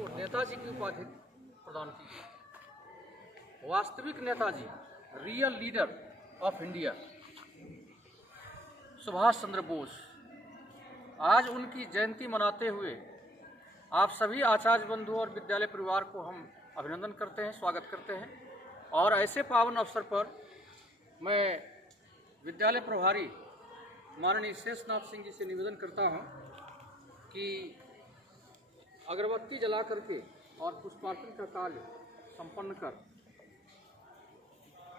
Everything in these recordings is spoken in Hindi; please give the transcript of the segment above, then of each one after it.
को नेताजी की उपाधि प्रदान की गई। वास्तविक Netaji, real leader of India, Subhash Chandra Bose, आज उनकी जयंती मनाते हुए आप सभी आचार्य बंधु और विद्यालय परिवार को हम अभिनंदन करते हैं, स्वागत करते हैं। और ऐसे पावन अवसर पर मैं विद्यालय प्रभारी माननीय शेषनाथ सिंह जी से निवेदन करता हूं कि अगरबत्ती जला करके और पुष्पार्पण का कार्य संपन्न कर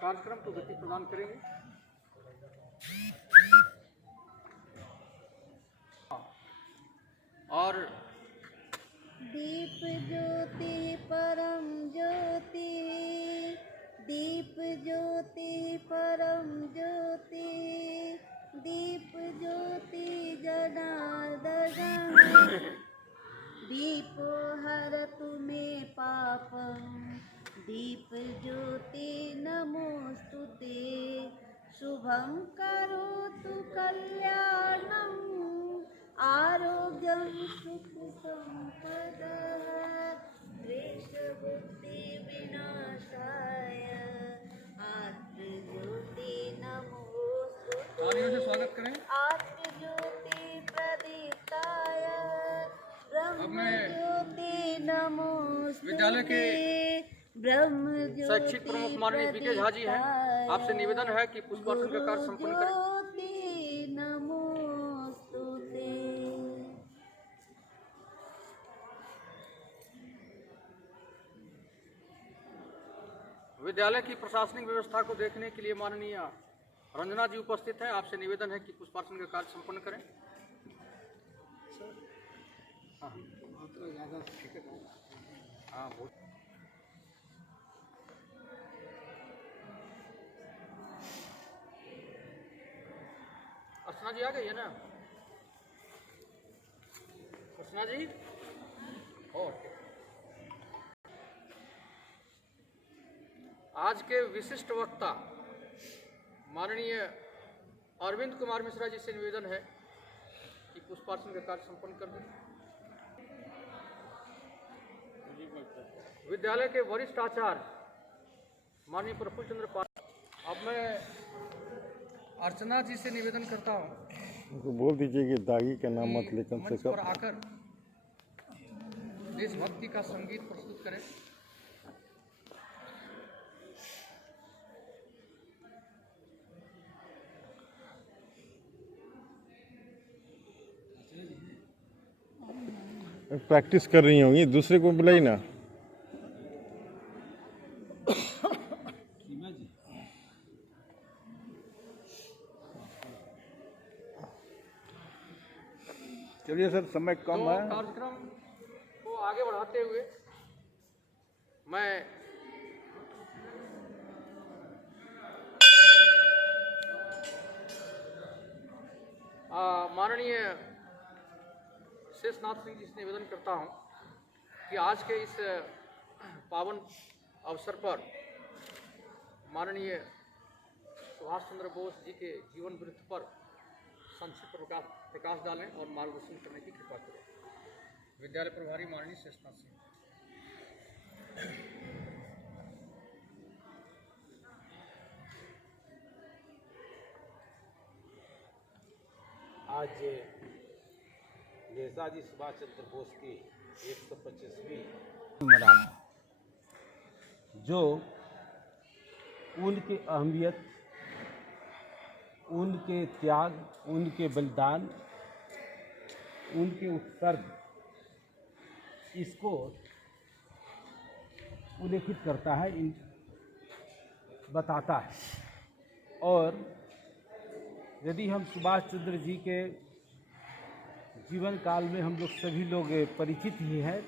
कार्यक्रम को गति प्रदान करेंगे। और दीप ज्योति परम ज्योति, दीप ज्योति परम ज्योति, दीप ज्योति जनार्दन, दीपो हरतु मे पापं, दीप ज्योति नमोस्तुते, शुभं करोतु कल्याणं, आरोग्यं सुख संपदः, द्वेष बुद्धि विनाशाय, आत्मज्योति नमोस्तुते। तालियों से स्वागत करें। आत्मज्योति प्रदीप्ताय, ब्रह्म ज्योति नमोस्तुते। विद्यालय के शैक्षिक प्रमुख माननीय बीके झा जी हैं। आपसे निवेदन है कि पुष्पार्चन का कार्य संपन्न करें। विद्यालय की प्रशासनिक व्यवस्था को देखने के लिए माननीय रंजना जी उपस्थित हैं। आपसे निवेदन है कि पुष्पार्चन का कार्य संपन्न करें। हाँ, बहुत अर्चना जी आ गई है ना? अर्चना जी ओके। आज के विशिष्ट वक्ता माननीय अरविंद कुमार मिश्रा जी से निवेदन है कि पुष्पार्चन का कार्य संपन्न कर दें। विद्यालय के वरिष्ठ आचार्य माननीय प्रफुल्ल चंद्र पाल। अब मैं अर्चना जी से निवेदन करता हूँ, उनको बोल दीजिए कि दागी का नाम मत ले, कम से मंच पर कम आकर देशभक्ति का संगीत प्रस्तुत करें। प्रैक्टिस कर रही होंगी, दूसरे को बुलाई ना। चलिए सर, समय कम है। कार्यक्रम को आगे बढ़ाते हुए मैं माननीय शेषनाथ सिंह जी से निवेदन करता हूं कि आज के इस पावन अवसर पर माननीय सुभाष चंद्र बोस जी के जीवन वृत्त पर संक्षिप्त प्रकाश डालें और मार्गदर्शन करने की कृपा करें। विद्यालय प्रभारी माननीय शेषनाथ सिंह। आज नेताजी सुभाष चंद्र बोस की 125वीं मनाना, जो उनकी अहमियत, उनके त्याग, उनके बलिदान, उनके उत्सर्ग, इसको उल्लेखित करता है, बताता है। और यदि हम सुभाष चंद्र जी के जीवन काल में हम लोग सभी लोग परिचित ही हैं,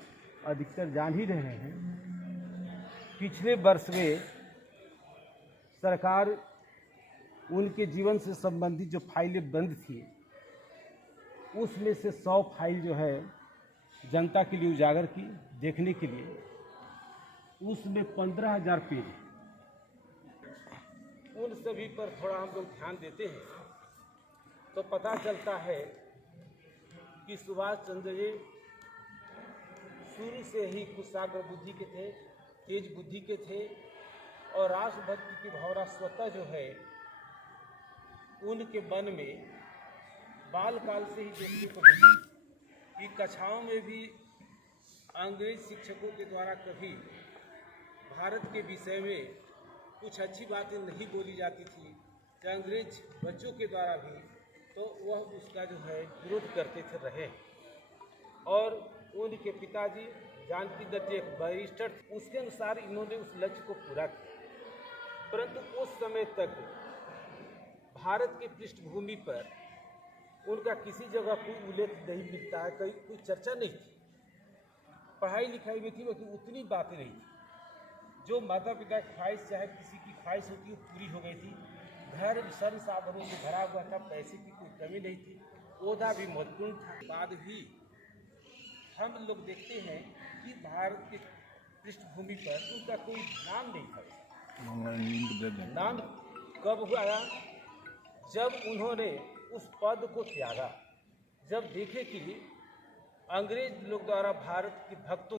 अधिकतर जान ही रहे हैं। पिछले वर्ष में सरकार उनके जीवन से संबंधित जो फाइलें बंद थी, उसमें से 100 फाइल जो है जनता के लिए उजागर की, देखने के लिए। उसमें 15,000 पेज। उन सभी पर थोड़ा हम लोग ध्यान देते हैं तो पता चलता है कि सुभाष चंद्र जी शुरू से ही कुशाग्र बुद्धि के थे, तेज बुद्धि के थे और राष्ट्रभक्ति की भावना स्वतः जो है उनके मन में बाल काल से ही देखने को मिली कि कक्षाओं में भी अंग्रेज शिक्षकों के द्वारा कभी भारत के विषय में कुछ अच्छी बातें नहीं बोली जाती थी, कि अंग्रेज बच्चों के द्वारा भी, तो वह उसका जो है विरोध करते थे रहे। और उनके पिताजी जानकी दत्त एक बैरिस्टर थे, उसके अनुसार इन्होंने उस लक्ष्य को पूरा किया। परंतु उस समय तक भारत की पृष्ठभूमि पर उनका किसी जगह कोई उल्लेख नहीं मिलता है, कोई चर्चा नहीं थी। पढ़ाई लिखाई में थी लेकिन उतनी बातें नहीं थी। जो माता पिता की ख्वाहिश, चाहे किसी की ख्वाहिश होती वो पूरी हो गई थी। घर सर्व साधनों से भरा हुआ था, पैसे की कोई कमी नहीं थी, ओहदा भी महत्वपूर्ण था। बाद भी हम लोग देखते हैं कि भारत की पृष्ठभूमि पर उनका कोई नाम नहीं था। नाम कब हुआ? जब उन्होंने उस पद को त्यागा, जब देखे कि अंग्रेज लोग द्वारा भारत के भक्तों